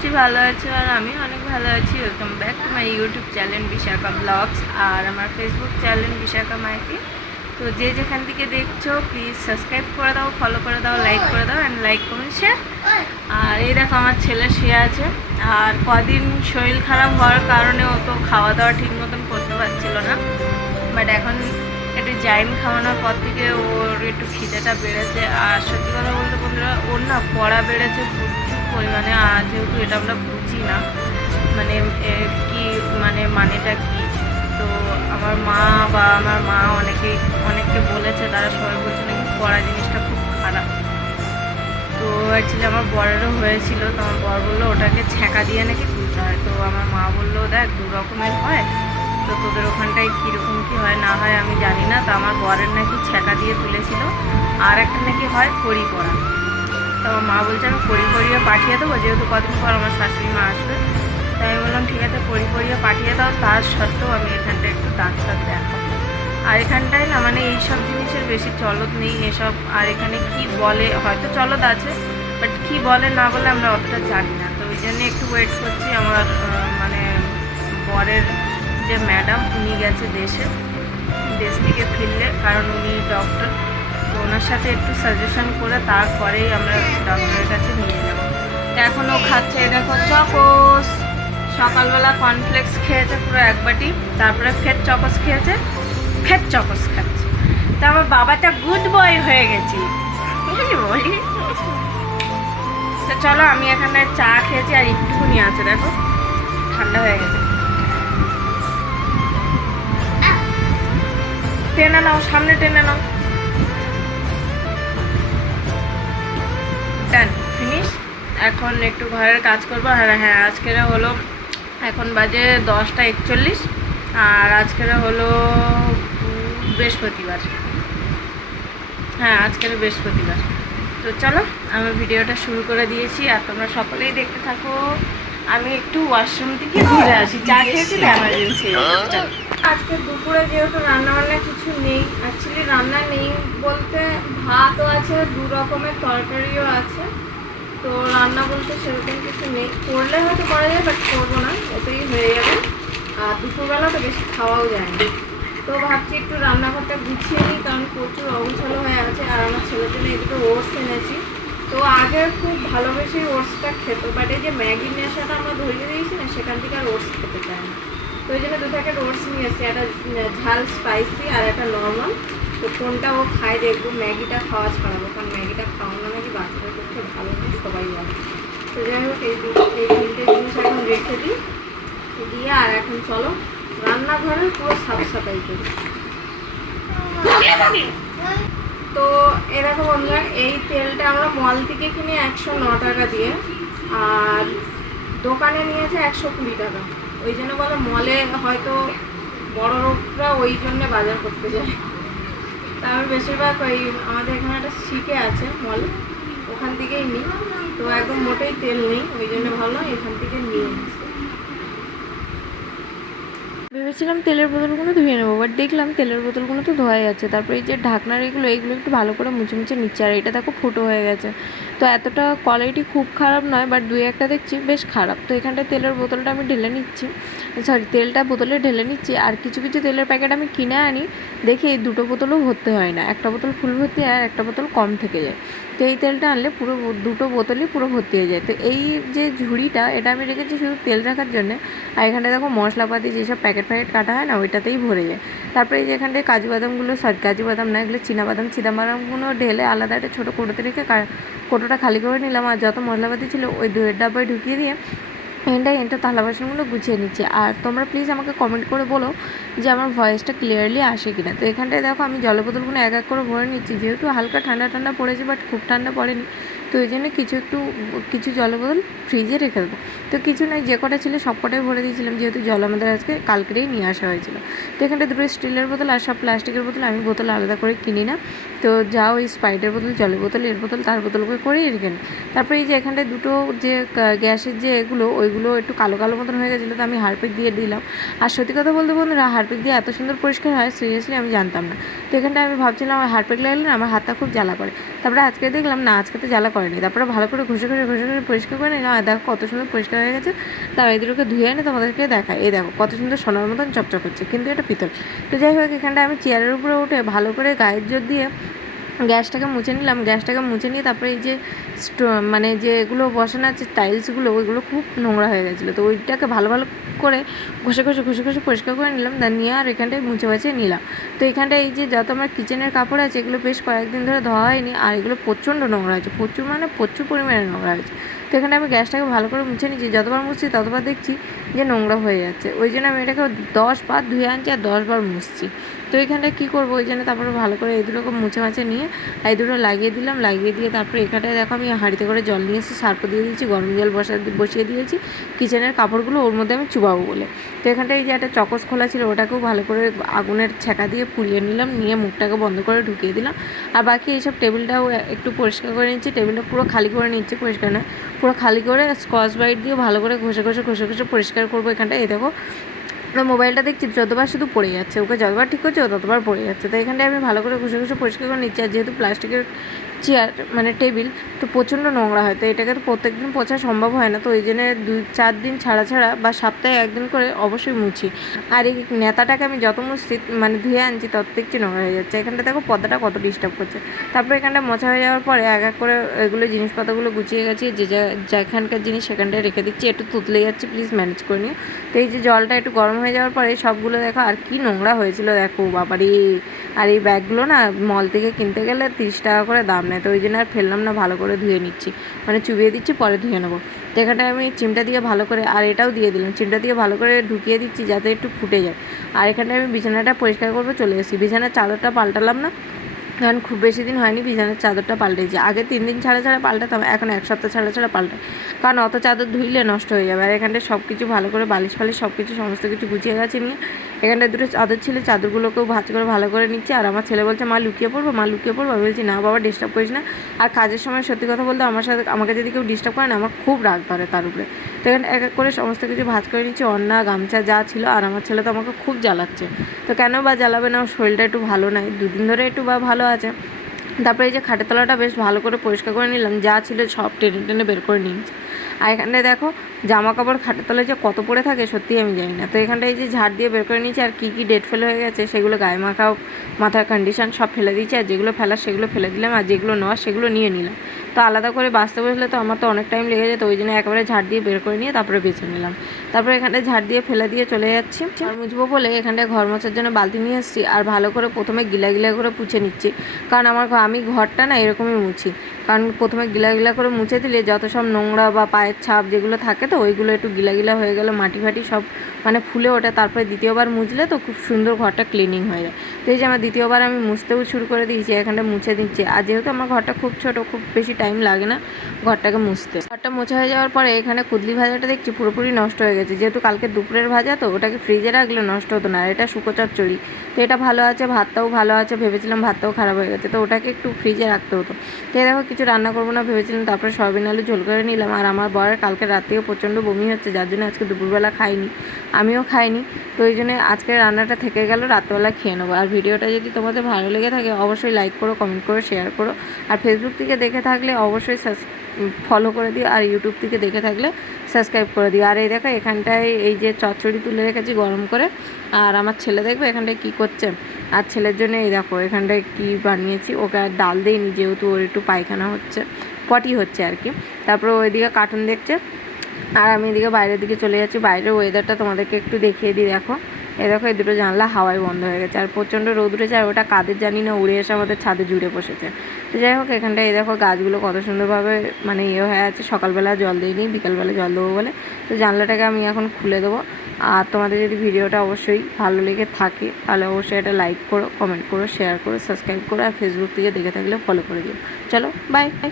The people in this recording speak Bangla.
করছি ভালো আছো আর আমি অনেক ভালো আছি। Welcome back to my YouTube channel Bishakha vlogs আর আমার ফেসবুক চ্যানেল বিশাখা মাইতি তো যে যেখান থেকে দেখছ প্লিজ সাবস্ক্রাইব করে দাও ফলো করে দাও লাইক করে দাও অ্যান্ড লাইক কমেন্ট শেয়ার আর এই দেখো আমার ছেলে শুয়ে আছে। আর কদিন শরীর খারাপ হওয়ার কারণে ও তো খাওয়া দাওয়া ঠিক মতন করতে পারছিল না। বাট এখন একটু জাইম খাওয়ানোর পর থেকে ওর একটু খিদেটা বেড়েছে। আর সত্যি কথা বলতে বন্ধুরা, ওর না পড়া বেড়েছে পরিমাণে যেহেতু এটা আমরা বুঝি না মানে কি মানে মানেটা কি? তো আমার মা বা আমার মা অনেকেই, অনেককে বলেছে, তারা সবাই বলছে নাকি পড়া জিনিসটা খুব খারাপ। তো অ্যাকচুয়ালি আমার বরেরও হয়েছিল, তো আমার বর বলল, ওটাকে ছ্যাঁকা দিয়ে নাকি তুলতে হয়? তো আমার মা বলল, দেখ, দু রকমের হয়। তো তোদের ওখানটায় কীরকম কী হয়, না হয় আমি জানি না। তো আমার বরের নাকি ছ্যাঁকা দিয়ে তুলেছিল, আর একটা নাকি হয় কড়ি পড়া। তো মা বলছে, আমি পড়িয়ে পাঠিয়ে দেবো, যেহেতু কদিন পর আমার শাশুড়ি মা আসবে। তাই আমি বললাম, ঠিক আছে পড়িয়ে পাঠিয়ে দাও তার সত্ত্বেও আমি এখানটা একটু ডাক্তার দেখাবো। আর এখানটায় না মানে এইসব জিনিসের বেশি চলত নেই, এসব, আর এখানে কি বলে, হয়তো চলত আছে, বাট কি বলে না বলে আমরা অতটা জানি না। তো ওই জন্য একটু ওয়েট করছি আমার মানে বরের যে ম্যাডাম উনি গেছে দেশে, দেশ থেকে ফিরলে, কারণ উনি ডক্টর ওনার সাথে একটু সাজেশন করে তারপরেই আমরা ডক্টরের কাছে নিয়ে যাব তো এখন ও খাচ্ছে দেখো চকোস। সকালবেলা কর্নফ্লেক্স খেয়েছে পুরো এক বাটি, তারপরে ফের চকোস খেয়েছে ফের চকোস খাচ্ছে। তো আমার বাবাটা গুড বয় হয়ে গেছি। তো চলো আমি এখানে চা খেয়েছি আর একটুকুনি আছে, দেখো। ঠান্ডা হয়ে গেছে। টেনে নাও, সামনে টেনে নাও। এখন একটু ঘরের কাজ করব। আর হ্যাঁ আজকের হলো এখন বাজে দশটা একচল্লিশ। আর আজকের হলো বৃহস্পতিবার। হ্যাঁ আজকের বৃহস্পতিবার। তো চলো আমি ভিডিওটা শুরু করে দিয়েছি। আর তোমরা সকলেই দেখতে থাকো। আমি একটু ওয়াশরুম থেকে ঘুরে আসি চা খেয়েছি এমার্জেন্সি আজকে দুপুরে যেহেতু রান্না বান্না কিছু নেই অ্যাকচুয়ালি রান্না নেই বলতে ভাতও আছে দু রকমের তরকারিও আছে। তো রান্না বলতে সেরকম কিছু নেই। করলে হয়তো করা যায় বাট করব না। এতেই হয়ে যাবে। আর দুপুরবেলা তো বেশি খাওয়াও যায় না। তো ভাবছি একটু রান্নাঘরটা গুছিয়ে নিই, কারণ প্রচুর অগুছালো হয়ে আছে আর আমার ছেলের জন্য এই দুটো ওটস এনেছি। তো আগে খুব ভালোবেসে ওটসটা খেত বাট এই যে ম্যাগি নেশাটা আমরা ধরিয়ে দিয়েছি না, সেখান থেকে আর ওটস খেতে চায় না। তো ওই জন্য দু প্যাকেট ওটস নিয়ে এসেছি, একটা ঝাল স্পাইসি আর একটা নর্মাল তো কোনটা ও খায় দেখব। ম্যাগিটা খাওয়া ছাড়াবো, কারণ ম্যাগিটা খাওয়ানো নাকি বাচ্চাদের পক্ষে ভালো নয় সবাই বলে। তো যাই হোক, এই এই তিনটে জিনিস এখন রেখে দিই। দিয়ে আর এখন চলো, রান্নাঘরে পুরো সাফ সাফাই করি। তো এরকম বন্ধুরা, এই তেলটা আমরা মল থেকে কিনে একশো ন টাকা দিয়ে, আর দোকানে নিয়েছে একশো কুড়ি টাকা। ওই জন্য বলে মলে হয়তো বড় লোকরা ওই জন্য বাজার করতে যায়। তারপর বেশিরভাগ ওই আমাদের এখানে একটা শিখে আছে মল। ওখান থেকেই নিই। তো একদম মোটেই তেল নেই, ওই জন্য ভালো, এখান থেকে নিয়ে নিই। ভেবেছিলাম তেলের বোতলগুলো ধুয়ে নেব বাট দেখলাম তেলের বোতলগুলো তো ধোয়াই আছে। তারপরে এই যে ঢাকনার এগুলো এইগুলো একটু ভালো করে মুছে মুছে নিচ্ছে, আর এটা দেখো ফুটো হয়ে গেছে। তো এতটা কোয়ালিটি খুব খারাপ নয় বাট দুই একটা দেখছি বেশ খারাপ। তো এখানটায় তেলের বোতলটা আমি ঢেলে নিচ্ছি। সরি তেলটা বোতলে ঢেলে নিচ্ছি, আর কিছু কিছু তেলের প্যাকেট আমি কিনে আনি। দেখি এই দুটো বোতলও ভরতে হয় না। একটা বোতল ফুল ভর্তি আর একটা বোতল কম থেকে যায়। এই তেলটা আনলে পুরো দুটো বোতলই পুরো ভর্তি হয়ে যায়। তো এই যে ঝুড়িটা, এটা আমি রেখেছি শুধু তেল রাখার জন্য। আর এখানে দেখো মশলাপাতি যেসব প্যাকেট প্যাকেট কাটা হয় না, ওইটাতেই ভরে যায়। তারপরে এই যে এখানটায় কাজু বাদামগুলো সরি, কাজু বাদাম না, এগুলো বাদাম, চীনা বাদামগুলো ঢেলে আলাদা একটা ছোটো কোটোতে রেখে কোটোটা খালি করে নিলাম। আর যত মশলাপাতি ছিল, ওই দুয়ের ডাব্বায় ঢুকিয়ে দিয়ে এনটা এনটা থালা বাসনগুলো গুছিয়ে নিচ্ছি। আর তোমরা প্লিজ আমাকে কমেন্ট করে বলো যে আমার ভয়েসটা ক্লিয়ারলি আসে কিনা। তো এখানটায় দেখো আমি জলের বোতলগুলো এক এক করে ভরে নিচ্ছি। যেহেতু হালকা ঠান্ডা ঠান্ডা পড়েছে বাট খুব ঠান্ডা পড়েনি। তো ওই জন্য কিছু একটু, কিছু জলের বোতল ফ্রিজে রেখে দেবো। তো কিছু নয়, যে কটা ছিল সব কটাই ভরে দিয়েছিলাম, যেহেতু জল আমাদের আজকে কালকেরেই নিয়ে আসা হয়েছিল। তো এখানটা দুটো স্টিলের বোতল আর সব প্লাস্টিকের বোতল, আমি বোতল আলাদা করে কিনি না। তো যা ওই স্প্রাইটের বোতল, জলের বোতল, এর বোতল, তার বোতল করে করেই রেখে নিই তারপরে এই যে এখানটায় দুটো যে গ্যাসের যে এগুলো, ওইগুলো একটু কালো কালো মতন হয়ে গেছিল, তো আমি হারপিক দিয়ে দিলাম। আর সত্যি কথা বলতে বন্ধুরা, হারপিক দিয়ে এত সুন্দর পরিষ্কার হয় সিরিয়াসলি আমি জানতাম না। তো এখানটায় আমি ভাবছিলাম, আমার হারপিক লাগলে আমার হাতটা খুব জ্বালা করে। তারপরে আজকে দেখলাম, না, আজকে তো জ্বালা করেনি তারপরে ভালো করে ঘষে ঘষে ঘষে ঘষে পরিষ্কার করে নিই দেখো কত সুন্দর পরিষ্কার হয়ে গেছে। তার এদেরকে ধুয়ে এনে তোমাদেরকে দেখায় এই দেখো কত সুন্দর সোনার মতন চকচক হচ্ছে, কিন্তু এটা পিতল। তো যাই হোক এখানটা আমি চেয়ারের উপরে উঠে ভালো করে গায়ের জোর দিয়ে গ্যাসটাকে মুছে নিলাম, গ্যাসটাকে মুছে নিয়ে তারপরে এই যে মানে যে এগুলো বসানো আছে টাইলসগুলো ওইগুলো খুব নোংরা হয়ে গেছিল। তো ওইটাকে ভালো ভালো করে ঘষে ঘষে ঘষে ঘষে পরিষ্কার করে নিলাম দেন নিয়ে আর এখানটায় মুছে বাছিয়ে নিলাম। তো এখানটায় এই যে যত আমার কিচেনের কাপড় আছে, এগুলো বেশ কয়েকদিন ধরে ধোয়া হয়নি, আর এগুলো প্রচণ্ড নোংরা হয়েছে, প্রচুর মানে প্রচুর পরিমাণে নোংরা হয়েছে। তো এখানে আমি গ্যাসটাকে ভালো করে মুছে নিচ্ছি যতবার মুছছি ততবার দেখছি যে নোংরা হয়ে যাচ্ছে। ওই জন্য আমি এটাকে দশ বার ধুয়ে আনছি আর দশ বার মুছছি। তো এখানটা কী করব? ওই জন্য তারপরে ভালো করে এই দুটোকে মুছে মাছে নিয়ে এই দুটো লাগিয়ে দিলাম, লাগিয়ে দিয়ে তারপরে এখানটায় দেখো আমি হাঁড়িতে করে জল নিয়ে এসে সার্ফ দিয়ে দিয়েছি, গরম জল বসা, বসিয়ে দিয়েছি। কিচেনের কাপড়গুলো ওর মধ্যে আমি চুবাবো বলে। তো এখানটায় এই যে একটা চকস খোলা ছিল, ওটাকেও ভালো করে আগুনের ছ্যাঁকা দিয়ে পুড়িয়ে নিলাম, নিয়ে মুখটাকে বন্ধ করে ঢুকিয়ে দিলাম। আর বাকি এইসব টেবিলটাও একটু পরিষ্কার করে নিচ্ছি, টেবিলটা পুরো খালি করে নিচ্ছি, পরিষ্কার না পুরো খালি করে স্কচ বাইট দিয়ে ভালো করে ঘষে ঘষে ঘষে ঘষে পরিষ্কার করব এখানটা এই দেখো আমার মোবাইলটা দেখছি, যতবার শুধু পড়ে যাচ্ছে, ওকে যতবার ঠিক করছে, ও ততবার পড়ে যাচ্ছে। তো এখানটায় আমি ভালো করে ঘুষে ঘষে পরিষ্কার করে নিচ্ছি, আর যেহেতু প্লাস্টিকের চেয়ার মানে টেবিল, তো প্রচণ্ড নোংরা হয়। তো এটাকে তো প্রত্যেক দিন পোছা সম্ভব হয় না, তো ওই জন্য দুই, চার দিন ছাড়া ছাড়া বা সপ্তাহে একদিন করে অবশ্যই মুছি। আর এই নেতাটাকে আমি যত মুছছি মানে ধুয়ে আনছি, তত দেখছি নোংরা হয়ে যাচ্ছে। এখানটা দেখো পর্দাটা কত ডিস্টার্ব করছে। তারপর এখানটা মোছা হয়ে যাওয়ার পরে এক এক করে এগুলো জিনিসপত্রগুলো গুছিয়ে গেছি যে যা- যেখানকার জিনিস সেখানটায় রেখে দিচ্ছি। একটু তুতলে যাচ্ছে প্লিজ ম্যানেজ করে নিও। তো এই যে জলটা একটু গরম হয়ে যাওয়ার পরে সবগুলো দেখো, আর কি নোংরা হয়েছিল দেখো, বাবারি। আর এই ব্যাগগুলো না মল থেকে কিনতে গেলে তিরিশ টাকা করে দাম নেয়, তো ওই জন্য আর ফেললাম না, ভালো করে ধুয়ে নিচ্ছি। মানে চুবিয়ে দিচ্ছি, পরে ধুয়ে নেব। এখানটায় আমি চিমটা দিয়ে ভালো করে, আর এটাও দিয়ে দিলাম, চিমটা দিয়ে ভালো করে ঢুকিয়ে দিচ্ছি, যাতে একটু ফুটে যায়। আর এখানে আমি বিছানাটা পরিষ্কার করব, চলে এসেছি। বিছানার চাদরটা পাল্টালাম না কারণ খুব বেশি দিন হয়নি, বিছানার চাদরটা পাল্টেছি। আগে তিন দিন ছাড়া ছাড়া পাল্টাতাম, এখন এক সপ্তাহ ছাড়া ছাড়া পাল্টাই। কারণ অত চাদর ধুইলে নষ্ট হয়ে যাবে। আর এখানটায় সব কিছু ভালো করে বালিশ ফালিশ সব কিছু সমস্ত কিছু গুছিয়ে গেছে নিয়ে এখানটায় দুটো চাদর ছিল, চাদরগুলোকেও ভাজ করে ভালো করে নিচ্ছে। আর আমার ছেলে বলছে, মা, লুকিয়ে পড়ব? মা, লুকিয়ে পড়ব? আমি বলছি, না বাবা ডিস্টার্ব করিস না। আর কাজের সময় সত্যি কথা বলতে আমার সাথে, আমাকে যদি কেউ ডিস্টার্ব করে না, আমার খুব রাগ ধরে তার উপরে। তো এখানে এক এক করে সমস্ত কিছু ভাজ করে নিচ্ছি, অন্না, গামছা যা ছিল। আর আমার ছেলে তো আমাকে খুব জ্বালাচ্ছে। তো কেন বা জ্বালাবে না? আমার শরীরটা একটু ভালো নাই। দুদিন ধরে একটু বা ভালো আছে। তারপরে এই যে খাটের তলাটা বেশ ভালো করে পরিষ্কার করে নিলাম। যা ছিল সব টেনে টেনে বের করে নিয়েছি। আর এখানটায় দেখো জামা কাপড় খাটের তলায় যে কত পড়ে থাকে সত্যি আমি জানি না। তো এখানটায় যে ঝাড় দিয়ে বের করে নিয়েছি আর কী কী ডেট ফেল হয়ে গেছে সেগুলো গায়ে মাখাও, মাথার কন্ডিশন সব ফেলে দিয়েছি আর যেগুলো ফেলার সেগুলো ফেলে দিলাম আর যেগুলো নেওয়ার সেগুলো নিয়ে নিলাম। তো আলাদা করে বাঁচতে বসলে তো আমার তো অনেক টাইম লেগে যেত, ওই জন্য একেবারে ঝাড় দিয়ে বের করে নিয়ে তারপরে বেছে নিলাম। তারপরে এখানটায় ঝাড় দিয়ে ফেলে দিয়ে চলে যাচ্ছি। আর মুছবো বলে এখানটায় ঘর মোছার জন্য বালতি নিয়ে এসেছি আর ভালো করে প্রথমে গিলা গিলা করে পুছে নিচ্ছি। কারণ আমার আমি ঘরটা না এরকমই মুছি। কারণ প্রথমে গিলা গিলা করে মুছে দিলে যত সব নোংরা বা পায়ের ছাপ যেগুলো থাকে তো ওইগুলো একটু গিলা গিলা হয়ে গেলে মাটি ফাটি সব মানে ফুলে ওঠে, তারপরে দ্বিতীয়বার মুছলে তো খুব সুন্দর ঘরটা ক্লিনিং হয়ে যায়। তো এই যে আমার দ্বিতীয়বার আমি মুছতেও শুরু করে দিয়েছি, এখানটা মুছে দিচ্ছি। আর যেহেতু আমার ঘরটা খুব ছোট, খুব বেশি টাইম লাগে না ঘরটাকে মুছতে। ঘরটা মোছা হয়ে যাওয়ার পরে এখানে কুদলি ভাজাটা দেখছি পুরোপুরি নষ্ট হয়ে গেছে। যেহেতু কালকে দুপুরের ভাজা তো ওটাকে ফ্রিজে রাখলে নষ্ট হতো না, আর এটা শুকো চচ্চড়ি তো এটা ভালো আছে, ভাতটাও ভালো আছে, ভেবেছিলাম ভাতটাও খারাপ হয়ে গেছে। তো ওটাকে একটু ফ্রিজে রাখতে হতো। তো দেখো রান্না করব না ভেবেছিলাম, তারপরে সয়াবিন আলু ঝোল করে নিলাম। আর আমার বরের কালকে রাতেও প্রচণ্ড বমি হচ্ছে, যার জন্য আজকে দুপুরবেলা খাইনি। আমিও খাইনি। তো ওই জন্য আজকে রান্নাটা থেকে গেল রাতবেলা খেয়ে নেব। আর ভিডিওটা যদি তোমাদের ভালো লেগে থাকে, অবশ্যই লাইক করো কমেন্ট করো শেয়ার করো। আর ফেসবুক থেকে দেখে থাকলে অবশ্যই ফলো করে দিও। আর ইউটিউব থেকে দেখে থাকলে সাবস্ক্রাইব করে দিও। আর এই দেখো, এখানটায় এই যে চচ্চড়ি তুলে রেখেছি গরম করে। আর আমার ছেলে দেখবে এখানটায় কী করছে? আর ছেলের জন্য এই দেখো, এখানটায় কী বানিয়েছি? ওকে আর ডাল দিইনি, যেহেতু ওর একটু পায়খানা হচ্ছে, পটি হচ্ছে আর কি। তারপরে ওইদিকে কার্টুন দেখছে। আর আমি এদিকে বাইরের দিকে চলে যাচ্ছি। বাইরের ওয়েদারটা তোমাদেরকে একটু দেখিয়ে দিই, দেখো। এ দেখো, এই দুটো জানলা হাওয়ায় বন্ধ হয়ে গেছে। আর প্রচণ্ড রোদ উঠেছে আর ওটা কাদের জানি না, উড়ে এসে আমাদের ছাদে জুড়ে বসেছে। তো যাই হোক, এখানটায় এই দেখো, গাছগুলো কত সুন্দরভাবে মানে ইয়ে হয়ে আছে। সকালবেলা জল দিইনি, বিকালবেলা জল দেবো বলে। তো জানলাটাকে আমি এখন খুলে দেবো। আর তোমাদের যদি ভিডিওটা অবশ্যই ভালো লেগে থাকে, তাহলে অবশ্যই এটা লাইক করো কমেন্ট করো শেয়ার করো সাবস্ক্রাইব করো, আর ফেসবুক থেকে দেখে থাকলে ফলো করে দিও। চলো বাই বাই